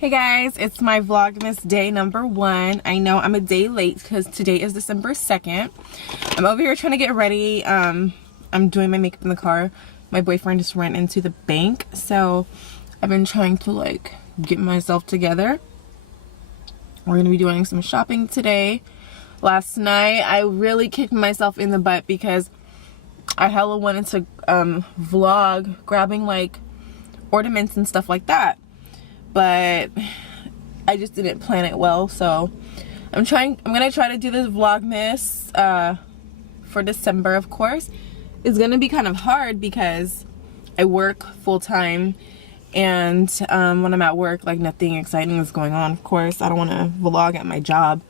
Hey guys, it's my Vlogmas day number 1. I know I'm a day late because today is December 2nd. I'm over here trying to get ready. I'm doing my makeup in the car. My boyfriend just ran into the bank, so I've been trying to like get myself together. We're gonna be doing some shopping today. Last night I really kicked myself in the butt because I hella wanted to vlog grabbing like ornaments and stuff like that, but I just didn't plan it well. So I'm gonna try to do this Vlogmas for December. Of course it's gonna be kind of hard because I work full-time, and when I'm at work, like, nothing exciting is going on. Of course I don't want to vlog at my job,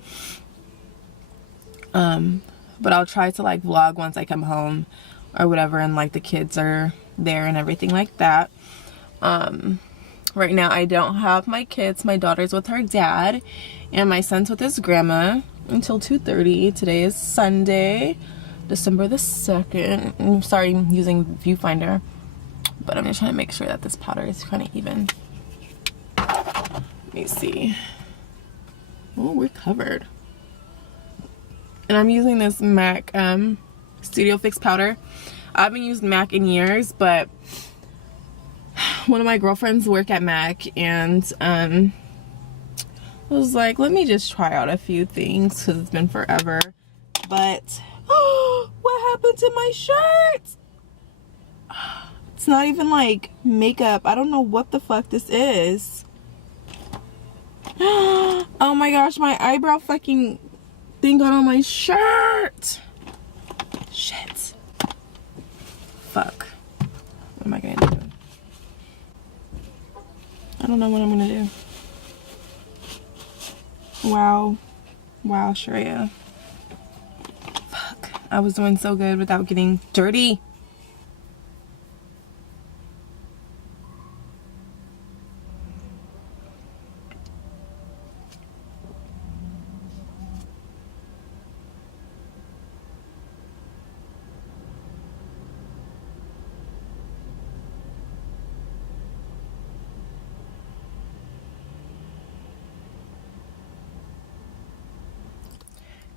but I'll try to like vlog once I come home or whatever, and like the kids are there and everything like that. Right now I don't have my kids. My daughter's with her dad and my son's with his grandma until 2:30. Today is Sunday, December the 2nd. I'm sorry, I'm using viewfinder, but I'm just trying to make sure that this powder is kind of even. Let me see. Oh, we're covered. And I'm using this MAC Studio Fix powder. I haven't used MAC in years, but one of my girlfriends work at MAC, and I was like, let me just try out a few things because it's been forever. But what happened to my shirt? It's not even like makeup. I don't know what the fuck this is. Oh my gosh, my eyebrow fucking thing got on my shirt. Shit. Fuck. What am I gonna do? I don't know what I'm gonna do. Wow, Shariab. Fuck. I was doing so good without getting dirty.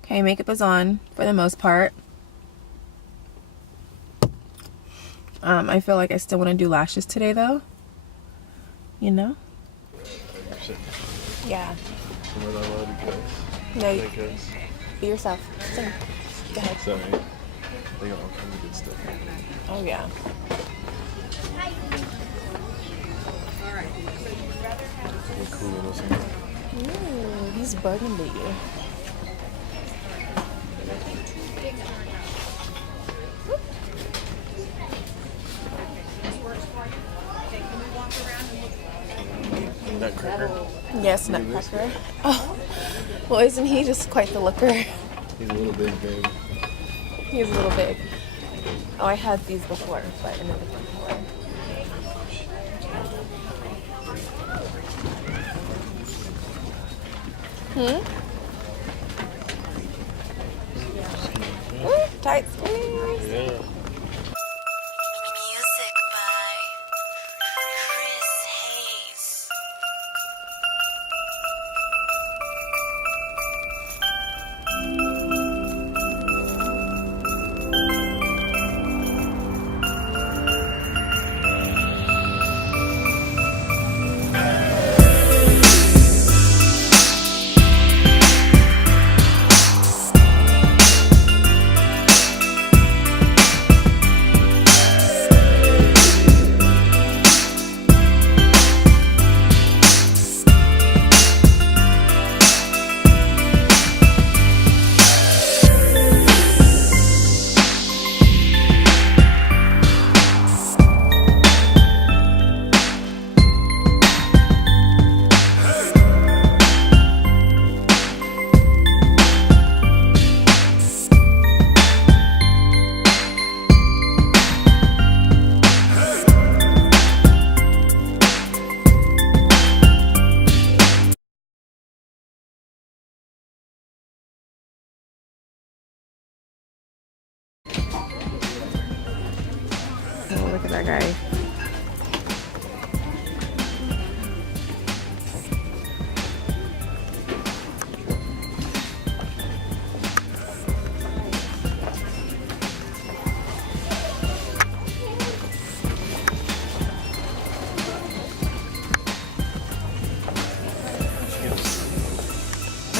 Okay, makeup is on for the most part. I feel like I still want to do lashes today though. You know? Yeah. No, be yourself. Sing. Go ahead. Sorry. They got all kinds of good stuff. Oh yeah. Cool little thing. Ooh, he's burgundy. Nutcracker? Yes, Nutcracker. Oh, well, isn't he just quite the looker? He's a little big, babe. He's a little big. Oh, I had these before, but in a different color. Tight squeeze. Yeah.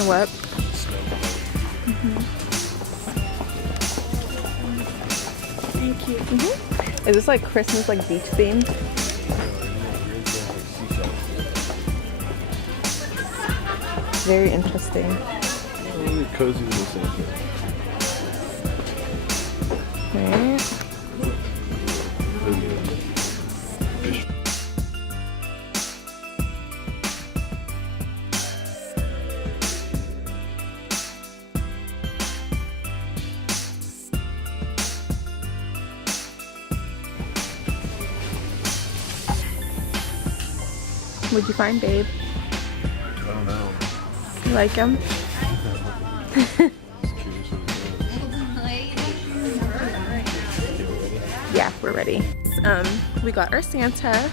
What? Thank you. Is this like Christmas, like beach themed? Very interesting. Really cozy little Santa. Right. What'd you find, babe? I don't know. You like him? Just curious what it is. Yeah, we're ready. We got our Santa.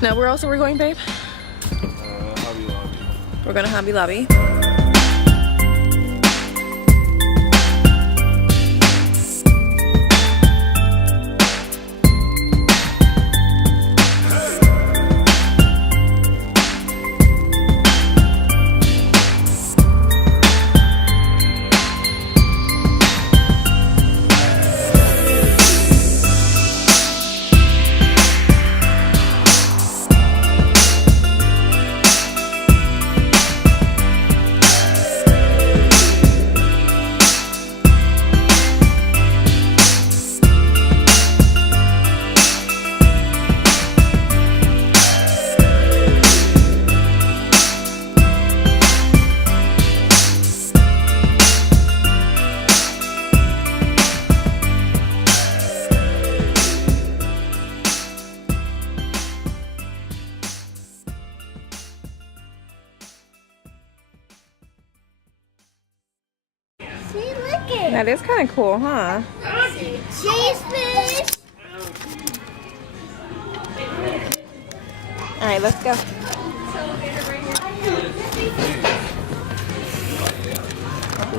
Now, where else are we going, babe? Hobby Lobby. We're going to Hobby Lobby. See, look it. That is kind of cool, huh? Cheese fish. All right, let's go. We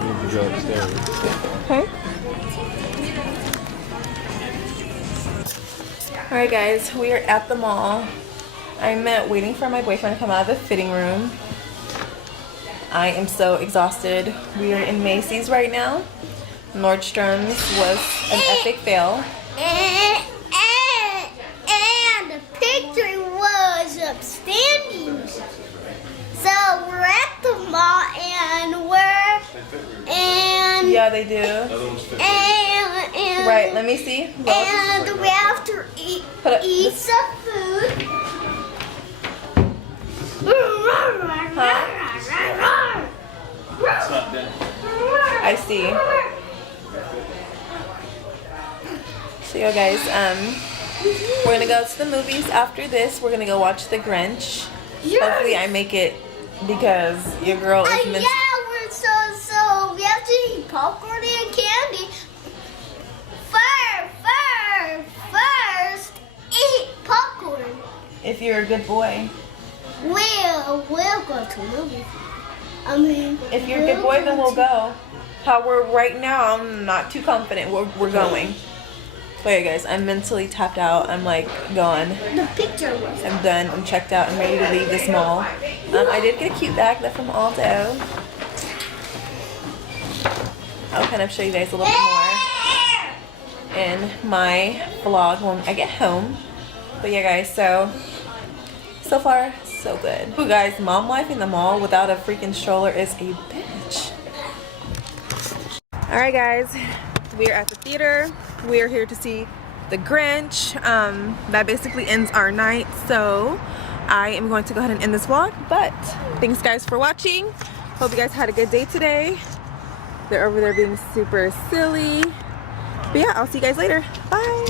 need to go upstairs. Okay. All right, guys, we are at the mall. I'm waiting for my boyfriend to come out of the fitting room. I am so exhausted. We are in Macy's right now. Nordstrom's was an epic fail. And the picture was upstanding. So we're at the mall and Yeah, they do. and Right, let me see. and we have to eat Put it- eat some food. I see. So yeah, guys, we're gonna go to the movies after this. We're gonna go watch The Grinch. Hopefully I make it because your girl is meant Yeah, we're so we have to eat popcorn and candy. First, eat popcorn. if you're a good boy. We'll go to movies. I mean, If you're a good boy, then we'll go. How we're right now, I'm not too confident. We're going. But yeah, guys, I'm mentally tapped out. I'm like gone. The picture was. I'm done. I'm checked out. I'm ready to leave this mall. I did get a cute bag. They're from Aldo. I'll kind of show you guys a little bit more in my vlog when I get home. But yeah, guys, so far, so good. Ooh, guys, mom life in the mall without a freaking stroller is a bitch. Alright, guys, we are at the theater. We are here to see The Grinch. That basically ends our night, so I am going to go ahead and end this vlog. But thanks, guys, for watching. Hope you guys had a good day today. They're over there being super silly. But yeah, I'll see you guys later. Bye.